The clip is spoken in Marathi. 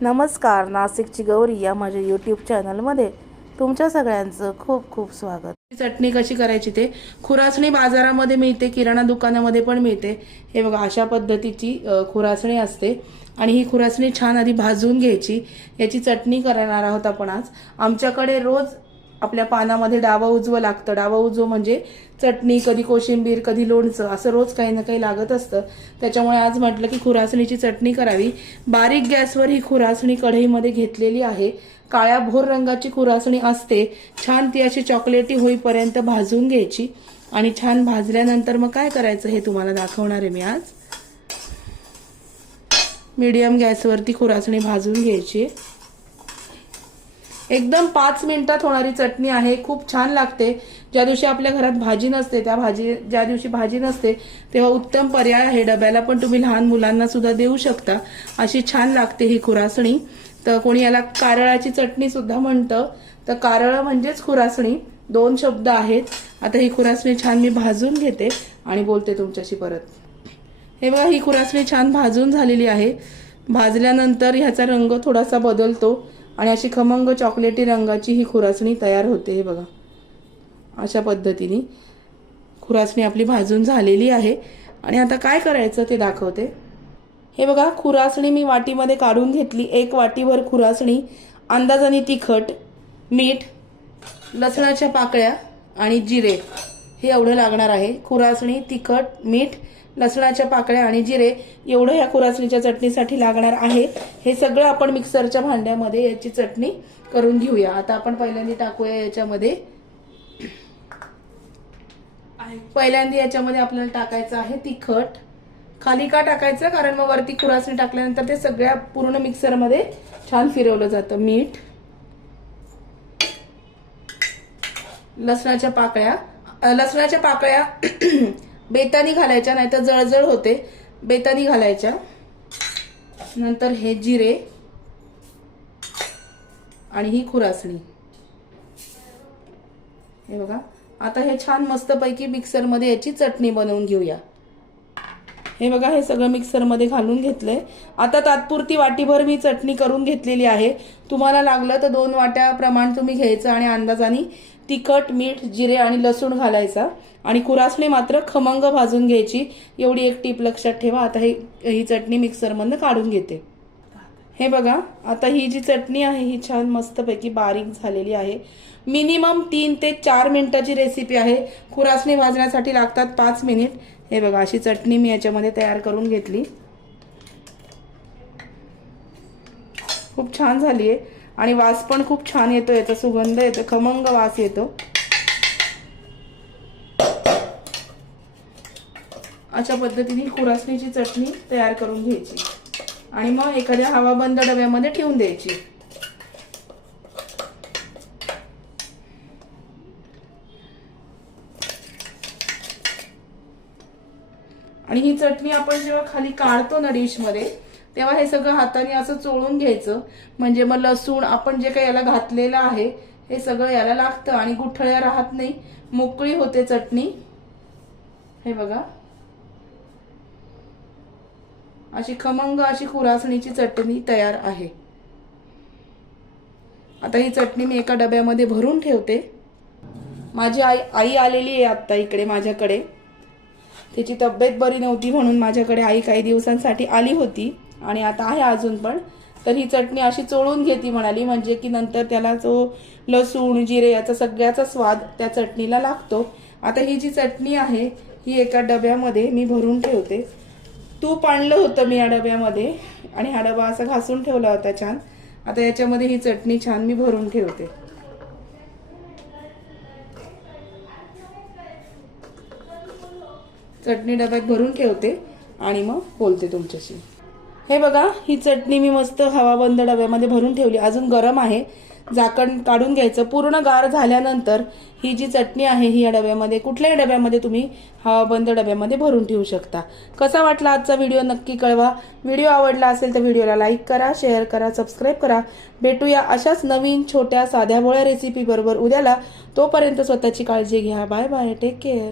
नमस्कार, नाशिकची गौरी या माझ्या यूट्यूब चॅनलमध्ये तुमच्या सगळ्यांचं खूप खूप स्वागत। चटणी कशी करायची ते खुरासणी बाजारामध्ये मिळते, किराणा दुकानामध्ये पण मिळते। हे बघा, अशा पद्धतीची खुरासणी असते आणि ही खुरासणी छान आधी भाजून घ्यायची। याची चटणी करणार आहोत आपण आज। आमच्याकडे रोज आपल्या पानामध्ये डावा उजवं लागतं। डावा उजवं म्हणजे चटणी, कधी कोशिंबीर, कधी लोणचं, असं रोज काही ना काही लागत असतं। त्याच्यामुळे आज म्हटलं की खुरासणीची चटणी करावी। बारीक गॅसवर ही खुरासणी कढईमध्ये घेतलेली आहे। काळ्या भोर रंगाची खुरासणी असते। छान ती अशी चॉकलेटी होईपर्यंत भाजून घ्यायची आणि छान भाजल्यानंतर मग काय करायचं हे तुम्हाला दाखवणार आहे मी आज। मीडियम गॅसवरती खुरासणी भाजून घ्यायची। एकदम 5 मिनिटात होणारी चटणी आहे, खूप छान लागते। ज्या दिवशी आपल्या घरात भाजी नसते, ज्या दिवशी भाजी नसते तेव्हा उत्तम पर्याय आहे। डब्याला पण तुम्ही लहान मुलांना सुद्धा देऊ शकता। अशी छान लागते ही खुरासणी। तर कोणी याला कारळाची चटणी सुद्धा म्हणतं। तर कारळ म्हणजेच खुरासणी, दोन शब्द आहेत। आता ही खुरासणी छान मी भाजून घेते आणि बोलते तुमच्याशी परत। हे बघा, ही खुरासणी छान भाजून झालेली आहे। भाजल्यानंतर ह्याचा रंग थोडासा बदलतो आणि अशी खमंग चॉकलेटी रंगाची ही खुरासणी तयार होते। हे बघा, अशा पद्धतीने खुरासणी आपली भाजून झालेली आहे आणि आता काय करायचं ते दाखवते। हे बघा, खुरासणी मी वाटीमध्ये काढून घेतली। 1 वाटीभर खुरासणी, अंदाजाने तिखट, मीठ, लसणाच्या पाकळ्या आणि जिरे हे एवढं लागणार आहे। खुरासणी, तिखट, मीठ, लसणाच्या पाकळ्या आणि जिरे एवढं ह्या खुरासणीच्या चटणीसाठी लागणार आहे। हे सगळं आपण मिक्सरच्या भांड्यामध्ये याची चटणी करून घेऊया। आता आपण पहिल्यांदा टाकूया याच्यामध्ये, आपल्याला टाकायचं आहे तिखट। खाली का टाकायचं, कारण मग वरती खुरासणी टाकल्यानंतर ते सगळ्या पूर्ण मिक्सरमध्ये छान फिरवलं जातं। मीठ, लसणाच्या पाकळ्या बेतानी घालायच्या, नाहीतर जळजळ होते। बेतानी घालायच्या। नंतर हे जिरे आणि ही खुरासणी। हे बघा, आता हे छान मस्तपैकी मिक्सरमध्ये याची चटणी बनवून घेऊया। हे बघा, हे सगळं मिक्सरमध्ये घालून घेतलंय। आता तात्पुरती वाटीभर मी चटणी करून घेतलेली आहे। तुम्हाला लागलं तर 2 वाट्या प्रमाण तुम्ही घ्यायचं आणि अंदाजाने तिखट, मीठ, जिरे आणि लसूण घालायचा आणि खुरासणी मात्र खमंग भाजून घ्यायची। एवढी एक टीप लक्षात ठेवा। आता ही चटणी मिक्सरमधून काढून घेते। हे बघा, आता ही जी चटणी आहे ही छान मस्तपैकी बारीक झालेली आहे। मिनिमम 3 ते 4 मिनिटाची रेसिपी आहे। खुरासणी भाजण्यासाठी लागतात 5 मिनिट। हे बघा, अशी चटणी मी याच्यामध्ये तयार करून घेतली। खूप छान झाली आहे आणि वास पण खूप छान येतो, याचा सुगंध येतो, खमंग वास येतो। अशा पद्धतीने खुरासणीची चटणी तयार करून घ्यायची आणि मग एखाद्या हवाबंद डब्यामध्ये ठेवून द्यायची। आणि ही चटणी आपण जेव्हा खाली काढतो ना डिशमध्ये, तेव्हा हे सगळं हाताने असं चोळून घ्यायचं, म्हणजे मग लसूण आपण जे काही याला घातलेलं आहे हे सगळं याला लागतं आणि गुठळ्या राहत नाही, मोकळी होते चटणी। हे बघा, अशी खमंग अशी खुरासणीची चटणी तयार आहे। आता ही चटणी मी एका डब्यामध्ये भरून ठेवते। माझी आई आलेली आहे आता इकडे माझ्याकडे। तिची तब्येत बरी नव्हती म्हणून माझ्याकडे आई काही दिवसांसाठी आली होती आणि आता आहे अजून पण। तर ही चटणी अशी चोळून घेती म्हणाली, म्हणजे की नंतर त्याला जो लसूण, जिरे याचा सगळ्याचा स्वाद त्या चटणीला लागतो। आता ही जी चटणी आहे ही एका डब्यामध्ये मी भरून ठेवते। तूप आणलं होतं मी या डब्यामध्ये आणि हा डबा असा घासून ठेवला होता छान। आता याच्यामध्ये ही चटणी छान मी भरून ठेवते। चटणी डब्यात भरून ठेवते आणि मग बोलते तुमच्याशी। हे बघा, ही चटणी मी मस्त हवाबंद डब्यामध्ये भरून ठेवली, अजून गरम आहे। झाकण काढून घ्यायचं। पूर्ण गार झाल्यानंतर ही जी चटणी आहे ही या डब्यामध्ये, कुठल्याही डब्यामध्ये तुम्ही हवाबंद डब्यामध्ये भरून ठेवू शकता। कसा वाटला आजचा व्हिडिओ नक्की कळवा। व्हिडिओ आवडला असेल तर व्हिडिओला लाईक करा, शेअर करा, सबस्क्राईब करा। भेटूया अशाच नवीन छोट्या साध्या भोळ्या रेसिपी बरोबर उद्याला। तोपर्यंत स्वतःची काळजी घ्या। Bye bye, take care.